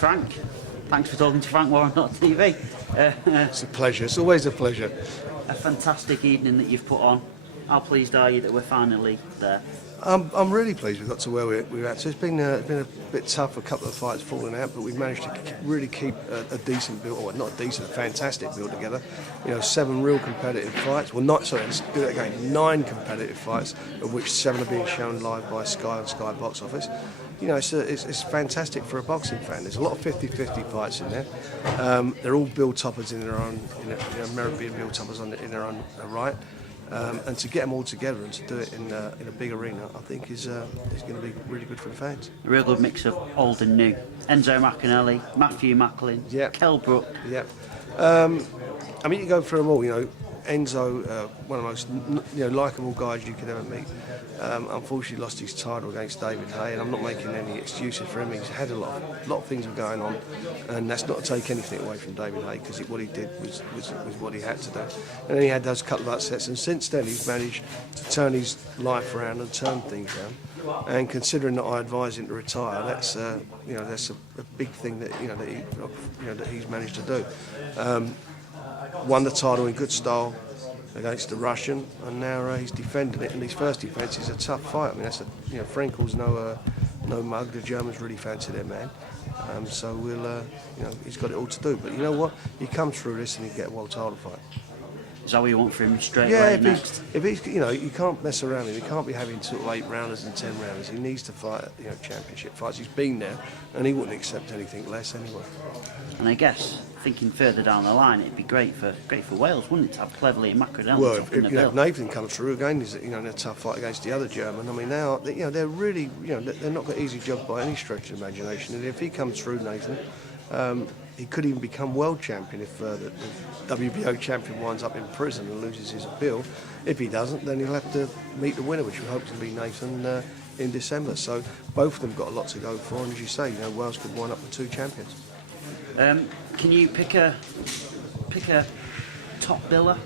Frank, thanks for talking to Frank Warren on TV. It's a pleasure. It's always a pleasure. A fantastic evening that you've put on. How pleased are you that we're finally there? I'm really pleased we got to where we're at. So it's been a bit tough, a couple of fights falling out, but we've managed to really keep a decent build, or not decent, a fantastic build together. 7 real competitive fights. Well, let's do it again. 9 competitive fights, of which 7 are being shown live by Sky and Sky Box Office. It's fantastic for a boxing fan. There's a lot of 50-50 fights in there. They're all bill toppers in their own, merit being bill toppers in their own right. And to get them all together and to do it in a big arena, I think is going to be really good for the fans. A real good mix of old and new. Enzo McAnally, Matthew Macklin, Kell Brook. Yep. You go through them all. Enzo, one of the most likeable guys you could ever meet. Unfortunately, lost his title against David Haye, and I'm not making any excuses for him. He's had a lot of things were going on, and that's not to take anything away from David Haye, because what he did was what he had to do. And then he had those couple of upsets, and since then he's managed to turn his life around and turn things around. And considering that I advise him to retire, that's a big thing that that he's managed to do. Won the title in good style against the Russian, and now he's defending it. And his first defence is a tough fight. Frankel's no mug. The Germans really fancy their man, so he's got it all to do. But you know what? He comes through this and he get a world title fight. Is that what you want for him straight away next? If he's, you can't mess around him. He can't be having sort of 8 rounders and 10 rounders. He needs to fight, championship fights. He's been there, and he wouldn't accept anything less anyway. And I guess, thinking further down the line, it'd be great for Wales, wouldn't it, to have Cleverly and McAnally? Well, if Nathan comes through again, in a tough fight against the other German. Now, they're really, they're not got easy jobs by any stretch of the imagination. And if he comes through, Nathan, he could even become world champion if the WBO champion winds up in prison and loses his appeal. If he doesn't, then he'll have to meet the winner, which we hope to be Nathan in December. So both of them got a lot to go for, and as you say, Wales could wind up with 2 champions. Can you pick a top biller?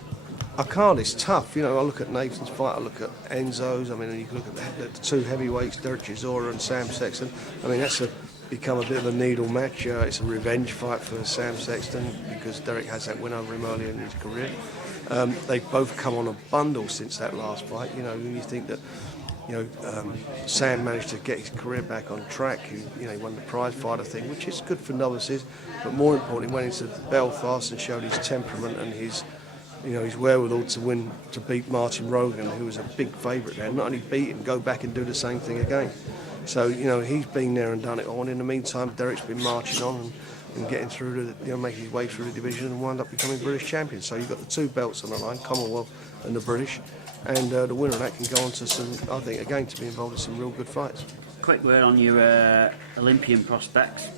I can't. It's tough. I look at Nathan's fight. I look at Enzo's. You can look at the 2 heavyweights, Derek Chisora and Sam Sexton. That's become a bit of a needle match. It's a revenge fight for Sam Sexton because Derek has that win over him earlier in his career. They've both come on a bundle since that last fight. When you think that Sam managed to get his career back on track. He won the prize fighter thing, which is good for novices, but more importantly, went into Belfast and showed his temperament and his wherewithal to beat Martin Rogan, who was a big favourite there. Not only beat him, go back and do the same thing again. So he's been there and done it all. And in the meantime, Derek's been marching on and getting through making his way through the division and wound up becoming British champion. So you've got the 2 belts on the line, Commonwealth and the British. And the winner of that can go on to some, I think, again, to be involved in some real good fights. Quick word on your Olympian prospects.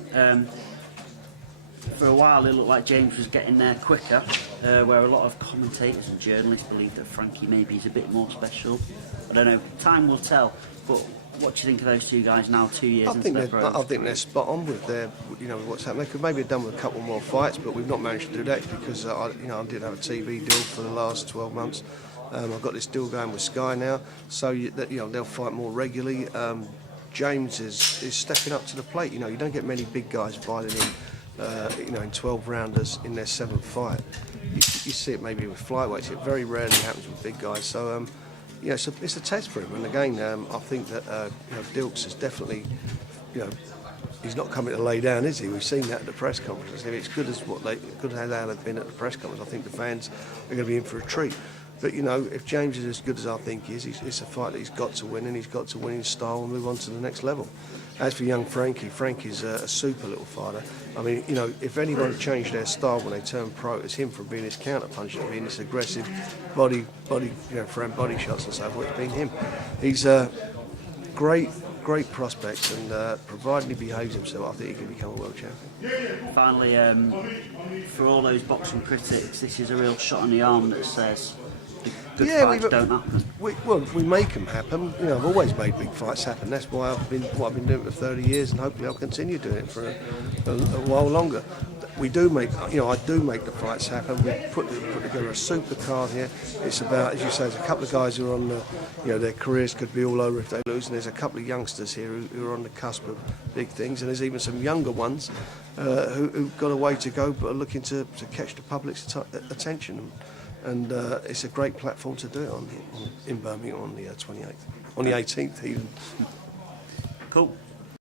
For a while, it looked like James was getting there quicker, where a lot of commentators and journalists believe that Frankie maybe is a bit more special. I don't know. Time will tell. But what do you think of those 2 guys now, 2 years into their careers? I think they're spot on with their, what's happening. They could maybe have done with a couple more fights, but we've not managed to do that because I didn't have a TV deal for the last 12 months. I've got this deal going with Sky now, so they'll fight more regularly. James is stepping up to the plate. You don't get many big guys fighting in 12 rounders in their 7th fight. You see it maybe with flyweights. It very rarely happens with big guys. So it's a test for him. And again, I think that Dilks is definitely, he's not coming to lay down, is he? We've seen that at the press conference. If it's good as how they've been at the press conference, I think the fans are going to be in for a treat. But if James is as good as I think he is, it's a fight that he's got to win, and he's got to win in style and move on to the next level. As for young Frankie's a super little fighter. If anyone changed their style when they turned pro, it's him, from being this counter-puncher to being this aggressive body, throwing body shots and so forth. It's been him. He's a great prospect, and providing he behaves himself, I think he can become a world champion. Finally, for all those boxing critics, this is a real shot in the arm that says good fights don't happen. We make them happen. You know, I've always made big fights happen. That's why I've been doing it for 30 years, and hopefully I'll continue doing it for a while longer. We do make, I do make the fights happen. We put together a super card here. It's about, as you say, there's a couple of guys who are on the, their careers could be all over if they lose, and there's a couple of youngsters here who are on the cusp of big things, and there's even some younger ones who've got a way to go but are looking to catch the public's attention. And it's a great platform to do it in Birmingham on the 28th, on the 18th even. Cool.